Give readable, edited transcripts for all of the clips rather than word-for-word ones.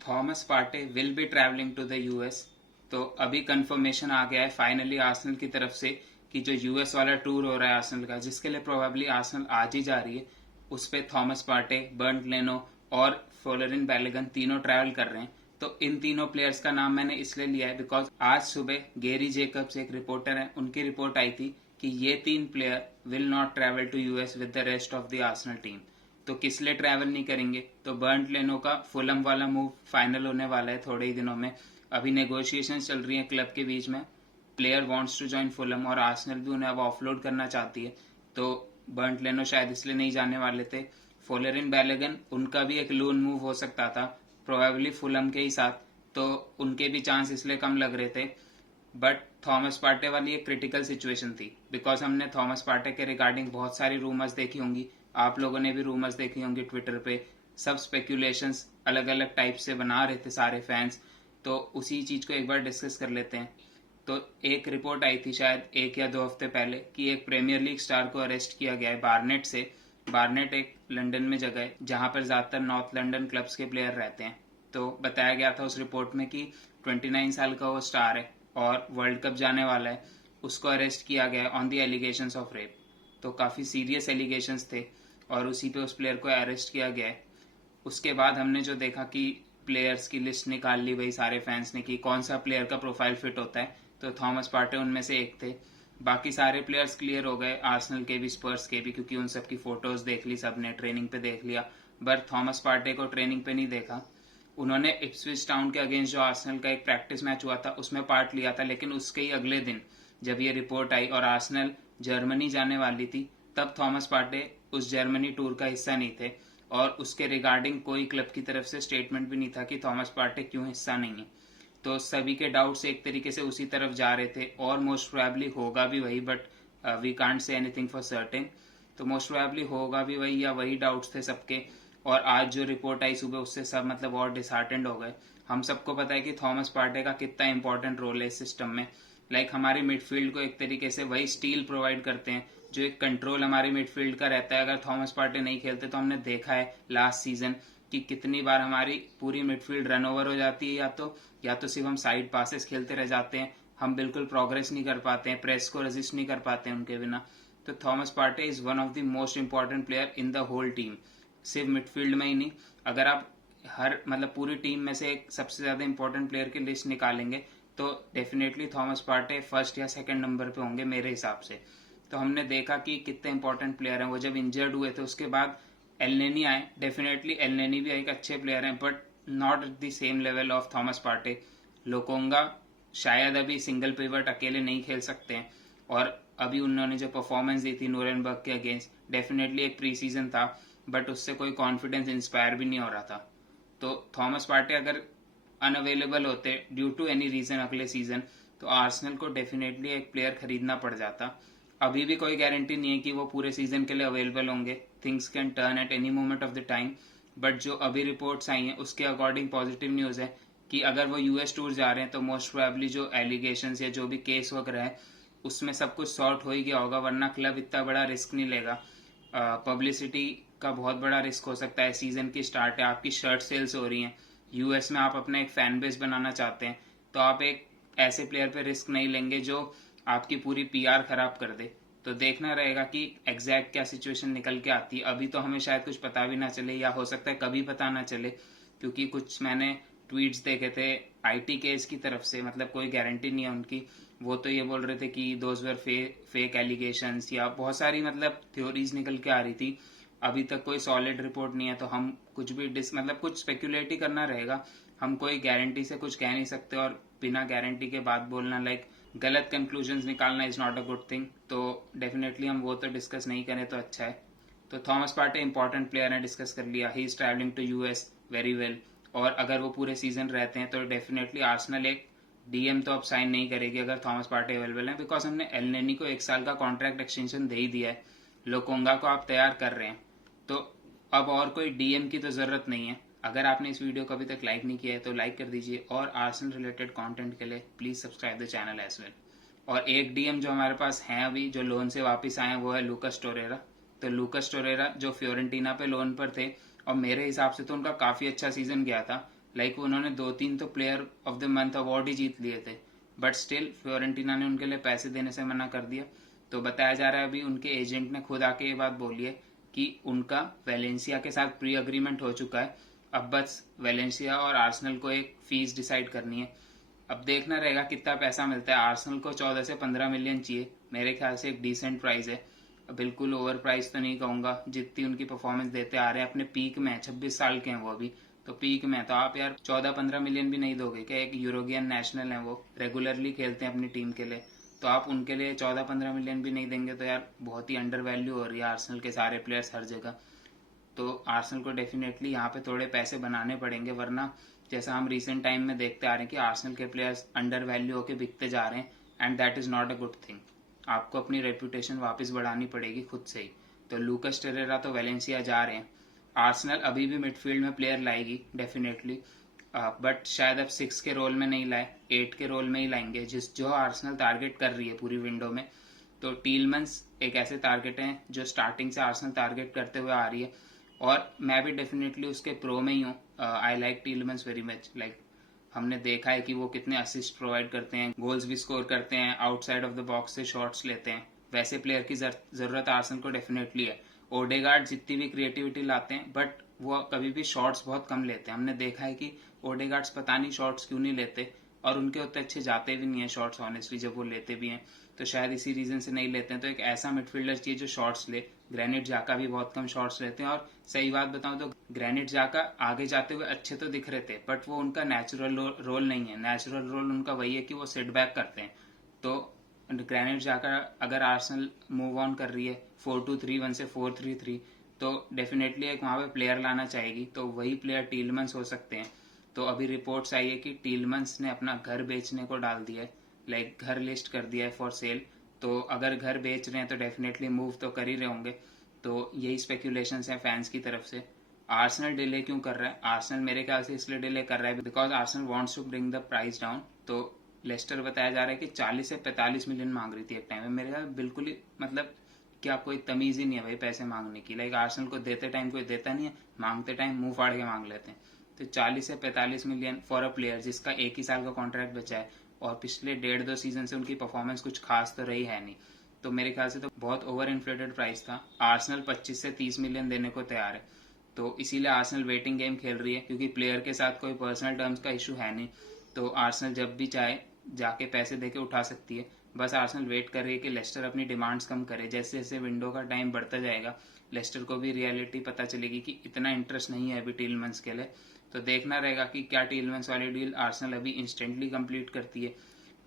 Thomas Partey will be travelling to the US. तो अभी confirmation आ गया है फाइनली आर्सेनल की तरफ से कि जो यूएस वाला टूर हो रहा है आर्सेनल का, जिसके लिए प्रोबेबली आर्सेनल आज ही जा रही है, उस पर थॉमस पार्टे, बर्ंट लेनो और फ्लोरिन बैलेगन तीनों ट्रैवल कर रहे हैं। तो इन तीनों प्लेयर्स का नाम मैंने इसलिए लिया है बिकॉज आज सुबह गेरी जेकब्स एक रिपोर्टर है, उनकी रिपोर्ट आई थी कि ये तीन player will not travel to US with the rest of the Arsenal team. तो किस लिए ट्रैवल नहीं करेंगे? तो बर्ंट लेनो का फुलम वाला मूव फाइनल होने वाला है थोड़े ही दिनों में। अभी नेगोशिएशन चल रही है क्लब के बीच में। Player wants to join Fulham और आर्सेनल भी उन्हें अब ऑफलोड करना चाहती है। तो बर्ंट लेनो शायद इसलिए नहीं जाने वाले थे। फोलेरिन बैलेगन, उनका भी एक लोन मूव हो सकता था प्रोबेबली फुलम के ही साथ, तो उनके भी चांस इसलिए कम लग रहे थे। बट थॉमस पार्टे वाली एक क्रिटिकल सिचुएशन थी बिकॉज हमने थॉमस पार्टे के रिगार्डिंग बहुत सारी रूमर्स देखी होंगी, आप लोगों ने भी रूमर्स देखी होंगी ट्विटर पे। सब स्पेक्यूलेशंस अलग अलग टाइप से बना रहे थे सारे फैंस। तो उसी चीज को एक बार डिस्कस कर लेते हैं। तो एक रिपोर्ट आई थी शायद 1 या 2 हफ्ते पहले कि एक प्रीमियर लीग स्टार को अरेस्ट किया गया है बारनेट से। बारनेट एक लंदन में जगह है जहां पर ज्यादातर नॉर्थ लंदन क्लब्स के प्लेयर रहते हैं। तो बताया गया था उस रिपोर्ट में कि 29 साल का वो स्टार है और वर्ल्ड कप जाने वाला है। उसको अरेस्ट किया गया on the allegations of rape. तो काफी सीरियस एलिगेशंस थे और उसी पे उस प्लेयर को अरेस्ट किया गया है। उसके बाद हमने जो देखा कि प्लेयर्स की लिस्ट निकाल ली भाई सारे फैंस ने कि कौन सा प्लेयर का प्रोफाइल फिट होता है, तो थॉमस पार्टे उनमें से एक थे। बाकी सारे प्लेयर्स क्लियर हो गए, आर्सेनल के भी स्पर्स के भी, क्योंकि उन सब की फोटोज देख ली सबने, ट्रेनिंग पे देख लिया। बट थॉमस पार्टे को ट्रेनिंग पे नहीं देखा। उन्होंने इप्सविच टाउन के अगेंस्ट जो आर्सेनल का एक प्रैक्टिस मैच हुआ था उसमें पार्ट लिया था, लेकिन उसके ही अगले दिन जब ये रिपोर्ट आई और आर्सेनल जर्मनी जाने वाली थी, तब थॉमस पार्टे उस जर्मनी टूर का हिस्सा नहीं थे और उसके रिगार्डिंग कोई क्लब की तरफ से स्टेटमेंट भी नहीं था कि थॉमस पार्टे क्यों हिस्सा नहीं है। तो सभी के डाउट्स एक तरीके से उसी तरफ जा रहे थे और मोस्ट प्रोबेबली होगा भी वही, but we can't say anything for certain. तो मोस्ट प्रोबेबली होगा भी वही या वही डाउट्स थे सबके। और आज जो रिपोर्ट आई सुबह उससे सब मतलब और डिसहार्टेंड हो गए। हम सबको पता है कि थॉमस पार्टे का कितना इंपॉर्टेंट रोल है इस सिस्टम में। लाइक हमारी मिडफील्ड को एक तरीके से वही स्टील प्रोवाइड करते हैं, जो एक कंट्रोल हमारी मिडफील्ड का रहता है। अगर थॉमस पार्टे नहीं खेलते तो हमने देखा है लास्ट सीजन कि कितनी बार हमारी पूरी मिडफील्ड रन ओवर हो जाती है, या तो सिर्फ हम साइड पासेस खेलते रह जाते हैं, हम बिल्कुल प्रोग्रेस नहीं कर पाते हैं, प्रेस को रेजिस्ट नहीं कर पाते हैं उनके बिना। तो Thomas Partey is one of the most important player in the whole team. सिर्फ मिडफील्ड में ही नहीं, अगर आप हर मतलब पूरी टीम में से एक सबसे ज्यादा इंपॉर्टेंट प्लेयर की लिस्ट निकालेंगे तो डेफिनेटली थॉमस पार्टे फर्स्ट या सेकंड नंबर पे होंगे मेरे हिसाब से। तो हमने देखा कि कितने इंपॉर्टेंट प्लेयर हैं वो। जब इंजर्ड हुए थे उसके बाद एलनेनी आए, डेफिनेटली एलनेनी भी एक अच्छे प्लेयर हैं but not at the same level of Thomas Partey. Lokonga शायद अभी सिंगल पिवट अकेले नहीं खेल सकते हैं और अभी उन्होंने जो परफॉर्मेंस दी थी नूरेनबर्ग के अगेंस्ट, डेफिनेटली एक प्री सीजन था बट उससे कोई कॉन्फिडेंस इंस्पायर भी नहीं हो रहा था। तो थॉमस पार्टे अगर अनअवेलेबल होते ड्यू टू एनी रीजन अगले सीजन, तो आर्सेनल को डेफिनेटली एक प्लेयर खरीदना पड़ जाता। अभी भी कोई गारंटी नहीं है कि वो पूरे सीजन के लिए अवेलेबल होंगे, things can turn at any moment of the time. But जो अभी रिपोर्ट्स आई हैं उसके अकॉर्डिंग पॉजिटिव न्यूज है कि अगर वो यूएस टूर जा रहे हैं तो मोस्ट प्रोबेबली जो एलिगेशंस या जो भी केस वगैरह है उसमें सब कुछ सॉर्ट हो ही गया होगा, वरना क्लब इतना बड़ा रिस्क नहीं लेगा। पब्लिसिटी का बहुत बड़ा रिस्क हो सकता है, सीजन की स्टार्ट है, आपकी शर्ट सेल्स हो रही हैं, यूएस में आप अपना एक फैन बेस बनाना चाहते हैं, तो आप एक ऐसे प्लेयर पे रिस्क नहीं लेंगे जो आपकी पूरी पीआर खराब कर दे। तो देखना रहेगा कि एग्जैक्ट क्या सिचुएशन निकल के आती है। अभी तो हमें शायद कुछ पता भी ना चले या हो सकता है कभी पता ना चले, क्योंकि कुछ मैंने ट्वीट्स देखे थे आईटी केस की तरफ से, मतलब कोई गारंटी नहीं है उनकी। वो तो ये बोल रहे थे कि दोज वर फेक एलिगेशंस या बहुत सारी मतलब थ्योरीज निकल के आ रही थी। अभी तक कोई सॉलिड रिपोर्ट नहीं है तो हम कुछ भी मतलब कुछ स्पेक्यूलेट ही करना रहेगा। हम कोई गारंटी से कुछ कह नहीं सकते और बिना गारंटी के बात बोलना, लाइक गलत कंक्लूजन्स निकालना is not a good thing. तो डेफिनेटली हम वो तो डिस्कस नहीं करें तो अच्छा है। तो थॉमस पार्टे इंपॉर्टेंट प्लेयर है, डिस्कस कर लिया। He is travelling to US very well, और अगर वो पूरे सीजन रहते हैं तो डेफिनेटली आर्सेनल एक डीएम तो अब साइन नहीं करेगी अगर थॉमस पार्टे अवेलेबल है, बिकॉज हमने एलनेनी को 1 साल का कॉन्ट्रैक्ट एक्सटेंशन दे ही दिया है, लोकोंगा को आप तैयार कर रहे हैं, तो अब और कोई डीएम की तो जरूरत नहीं है। अगर आपने इस वीडियो को अभी तक लाइक नहीं किया है तो लाइक कर दीजिए और आर्सेनल रिलेटेड कंटेंट के लिए please subscribe the channel as well. और एक डीएम जो हमारे पास है अभी जो लोन से वापस आए हैं वो है लूकास टोरेरा। तो लूकास टोरेरा जो फ्योरेंटीना पे लोन पर थे और मेरे हिसाब से तो उनका काफी अच्छा सीजन गया था, लाइक उन्होंने 2-3 तो player of the month award ही जीत लिए थे, बट स्टिल फ्योरेंटीना ने उनके लिए पैसे देने से मना कर दिया। तो बताया जा रहा है अभी उनके एजेंट ने खुद आके ये बात बोली है कि उनका वेलेंसिया के साथ प्री अग्रीमेंट हो चुका है, अब बस वेलेंसिया और आर्सेनल को एक फीस डिसाइड करनी है। अब देखना रहेगा कितना पैसा मिलता है। आर्सेनल को 14 से 15 मिलियन चाहिए, मेरे ख्याल से एक डिसेंट प्राइस है, बिल्कुल ओवर प्राइस तो नहीं कहूंगा, जितनी उनकी परफॉर्मेंस देते आ रहे हैं अपने पीक में, 26 साल के हैं वो अभी, तो पीक में तो आप यार 14-15 मिलियन भी नहीं दोगे क्या? एक यूरोगियन नेशनल है, वो रेगुलरली खेलते हैं अपनी टीम के लिए, तो आप उनके लिए 14-15 मिलियन भी नहीं देंगे तो यार बहुत ही अंडर वैल्यू हो रही है आर्सेनल के सारे प्लेयर्स हर जगह। तो आर्सेनल को डेफिनेटली यहाँ पे थोड़े पैसे बनाने पड़ेंगे, वरना जैसा हम रिसेंट टाइम में देखते आ रहे हैं कि आर्सेनल के प्लेयर्स अंडर वैल्यू होकर बिकते जा रहे हैं, and that is not a good thing. आपको अपनी रेपुटेशन वापस बढ़ानी पड़ेगी खुद से ही। तो लूकस टेरेरा तो वेलेंसिया जा रहे हैं, आर्सेनल अभी भी मिडफील्ड में प्लेयर लाएगी डेफिनेटली, बट शायद अब 6 के रोल में नहीं लाए, 8 के रोल में ही लाएंगे, जो आर्सेनल टारगेट कर रही है पूरी विंडो में। तो टीलमंस एक ऐसे टारगेट हैं जो स्टार्टिंग से आर्सेनल टारगेट करते हुए आ रही है, और मैं भी डेफिनेटली उसके प्रो में ही हूँ। I like Tielemans very much. Like हमने देखा है कि वो कितने असिस्ट प्रोवाइड करते हैं, गोल्स भी स्कोर करते हैं, आउटसाइड ऑफ द बॉक्स से शॉट्स लेते हैं, वैसे प्लेयर की जरूरत आर्सेनल को डेफिनेटली है। ओडेगार्ड जितनी भी क्रिएटिविटी लाते हैं, बट वो कभी भी शॉट्स बहुत कम लेते हैं। हमने देखा है कि ओडेगार्ड्स पता नहीं शॉट्स क्यों नहीं लेते, और उनके उतने अच्छे जाते भी नहीं है शॉट्स ऑनेस्टली, जब वो लेते भी हैं तो शायद इसी रीजन से नहीं लेते हैं। तो एक ऐसा मिडफील्डर चाहिए जो शॉट्स ले। ग्रेनिट जाका भी बहुत कम शॉट्स लेते हैं, और सही बात बताऊं तो ग्रेनिट जाका आगे जाते हुए अच्छे तो दिख रहे थे, बट वो उनका नेचुरल रोल नहीं है। नेचुरल रोल उनका वही है कि वो सेट बैक करते हैं। तो ग्रेनिट जाका अगर आर्सेनल मूव ऑन कर रही है 4-2-3-1 से 4-3-3, तो डेफिनेटली एक वहां पे प्लेयर लाना चाहेगी, तो वही प्लेयर टीलमंस हो सकते हैं। तो अभी रिपोर्ट्स आई है कि टीलमंस ने अपना घर बेचने को डाल दिया है, लाइक घर लिस्ट कर दिया है फॉर सेल। तो अगर घर बेच रहे हैं तो डेफिनेटली मूव तो कर ही रहे होंगे। तो यही स्पेक्यूलेशंस हैं फैंस की तरफ से। आर्सेनल डिले क्यों कर रहा है? आर्सेनल मेरे ख्याल से इसलिए डिले कर रहा है because Arsenal wants to bring the price down. तो लेस्टर बताया जा रहा है कि 40 से 45 मिलियन मांग रही थी एक टाइम में। मेरे ख्याल बिल्कुल ही मतलब क्या कोई तमीज ही नहीं है भाई पैसे मांगने की। लाइक आर्सेनल को देते टाइम कोई देता नहीं है, मांगते टाइम मुंह फाड़ के मांग लेते हैं। तो 40 से 45 मिलियन फॉर अ प्लेयर जिसका 1 ही साल का कॉन्ट्रैक्ट बचा है, और पिछले 1.5-2 सीजन से उनकी परफॉर्मेंस कुछ खास तो रही है नहीं, तो मेरे ख्याल से तो बहुत ओवर इन्फ्लेटेड प्राइस था। आर्सेनल 25 से 30 मिलियन देने को तैयार है, तो इसीलिए आर्सेनल वेटिंग गेम खेल रही है, क्योंकि प्लेयर के साथ कोई पर्सनल टर्म्स का इशू है नहीं। तो आर्सेनल जब भी चाहे जाके पैसे देके उठा सकती है। बस आर्सेनल वेट कर रही है कि लेस्टर अपनी डिमांड्स कम करे। जैसे जैसे विंडो का टाइम बढ़ता जाएगा, लेस्टर को भी रियलिटी पता चलेगी कि इतना इंटरेस्ट नहीं है अभी टीलमंस के लिए। तो देखना रहेगा कि क्या टीलमंस वाली डील आर्सेनल अभी इंस्टेंटली कंप्लीट करती है।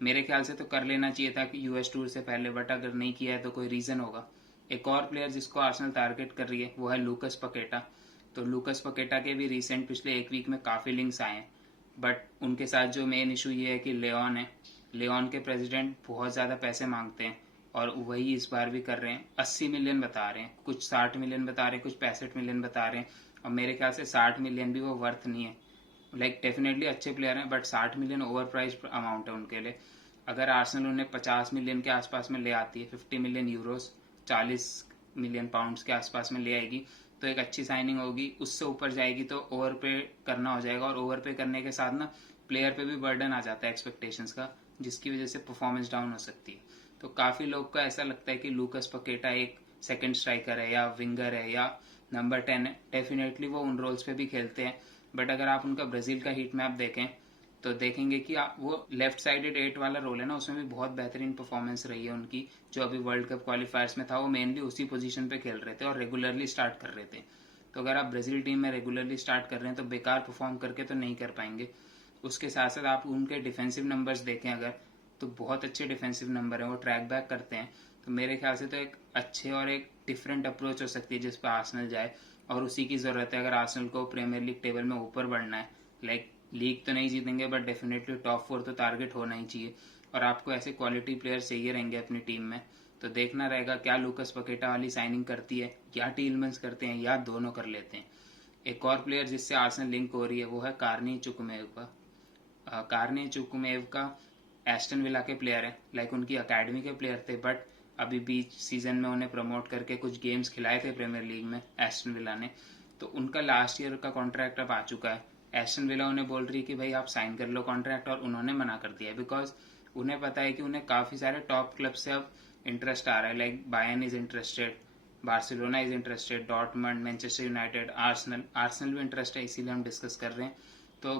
मेरे ख्याल से तो कर लेना चाहिए था कि यूएस टूर से पहले, बट अगर नहीं किया है तो कोई रीजन होगा। एक और प्लेयर जिसको आर्सेनल टारगेट कर रही है वो है लूकस पकेटा। तो लूकस पकेटा के भी रिसेंट पिछले एक वीक में काफ़ी लिंक्स आए हैं, बट उनके साथ जो मेन इशू ये है कि लेऑन है। लेऑन के प्रेसिडेंट बहुत ज़्यादा पैसे मांगते हैं, और वही इस बार भी कर रहे हैं। 80 मिलियन बता रहे हैं, कुछ 60 मिलियन बता रहे हैं, कुछ 65 मिलियन बता रहे हैं, और मेरे ख्याल से 60 मिलियन भी वो वर्थ नहीं है। लाइक डेफिनेटली अच्छे प्लेयर हैं, but 60 million over price amount है उनके लिए। अगर आर्सेनल उन्हें 50 मिलियन के आसपास में ले आती है, 50 मिलियन यूरोस, 40 मिलियन पाउंड्स के आसपास में ले आएगी, तो एक अच्छी साइनिंग होगी। उससे ऊपर जाएगी तो ओवर पे करना हो जाएगा, और ओवर पे करने के साथ ना प्लेयर पे भी बर्डन आ जाता है एक्सपेक्टेशंस का, जिसकी वजह से परफॉर्मेंस डाउन हो सकती है। तो काफ़ी लोग को ऐसा लगता है कि लूकस पकेटा एक सेकंड स्ट्राइकर है या विंगर है या नंबर 10 है। डेफिनेटली वो उन रोल्स पे भी खेलते हैं, बट अगर आप उनका ब्राज़ील का हीट मैप देखें तो देखेंगे कि वो लेफ्ट साइडेड 8 वाला रोल है ना, उसमें भी बहुत बेहतरीन परफॉर्मेंस रही है उनकी। जो अभी वर्ल्ड कप क्वालिफायर्स में था वो मेनली उसी पोजीशन पे खेल रहे थे और रेगुलरली स्टार्ट कर रहे थे। तो अगर आप ब्राज़ील टीम में रेगुलरली स्टार्ट कर रहे हैं तो बेकार परफॉर्म करके तो नहीं कर पाएंगे। उसके साथ साथ आप उनके डिफेंसिव नंबर्स देखें अगर, तो बहुत अच्छे डिफेंसिव नंबर हैं, वो ट्रैक बैक करते हैं। तो मेरे ख्याल से तो एक अच्छे और एक डिफरेंट अप्रोच हो सकती है जिस पर आर्सेनल जाए, और उसी की ज़रूरत है अगर आर्सेनल को प्रीमियर लीग टेबल में ऊपर बढ़ना है। लाइक लीग तो नहीं जीतेंगे, बट डेफिनेटली टॉप 4 तो टारगेट होना ही चाहिए, और आपको ऐसे क्वालिटी प्लेयर चाहिए रहेंगे अपनी टीम में। तो देखना रहेगा क्या लूकस पकेटा वाली साइनिंग करती है, या टीलमंस करते हैं, या दोनों कर लेते हैं। एक और प्लेयर जिससे आर्सेनल लिंक हो रही है वो है कार्नी चुकमेव का। कार्नी चुकमेव का एस्टन विला के प्लेयर है, लाइक उनकी अकेडमी के प्लेयर थे, बट अभी बीच सीजन में उन्हें प्रमोट करके कुछ गेम्स खिलाए थे प्रीमियर लीग में एस्टन विला ने। तो उनका लास्ट ईयर का कॉन्ट्रैक्ट अब आ चुका है, एस्टन विला उन्हें बोल रही है कि भाई आप साइन कर लो कॉन्ट्रैक्ट, और उन्होंने मना कर दिया बिकॉज उन्हें पता है कि उन्हें काफ़ी सारे टॉप क्लब से अब इंटरेस्ट आ रहा है, like Bayern is interested, Barcelona is interested, Dortmund, Manchester United, Arsenal भी इंटरेस्ट है, इसीलिए हम डिस्कस कर रहे हैं। तो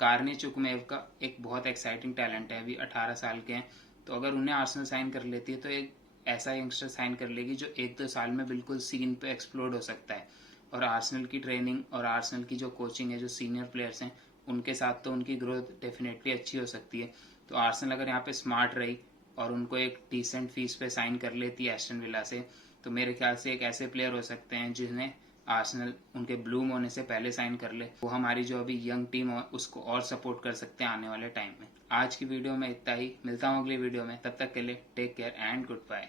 कार्नी चुकमेव का एक बहुत एक्साइटिंग टैलेंट है, अभी 18 साल के हैं, तो अगर उन्हें आर्सेनल साइन कर लेती है तो एक ऐसा यंगस्टर साइन कर लेगी जो 1-2 साल में बिल्कुल सीन पे एक्सप्लोड हो सकता है। और आर्सेनल की ट्रेनिंग और आर्सेनल की जो कोचिंग है, जो सीनियर प्लेयर्स हैं, उनके साथ तो उनकी ग्रोथ डेफिनेटली अच्छी हो सकती है। तो आर्सेनल अगर यहाँ पे स्मार्ट रही और उनको एक डिसेंट फीस पे साइन कर लेती है एस्टन विला से, तो मेरे ख्याल से एक ऐसे प्लेयर हो सकते हैं जिन्हें आर्सेनल उनके ब्लूम होने से पहले साइन कर ले। वो हमारी जो अभी यंग टीम है उसको और सपोर्ट कर सकते हैं आने वाले टाइम में। आज की वीडियो में इतना ही, मिलता हूँ अगली वीडियो में, तब तक के लिए take care and good bye.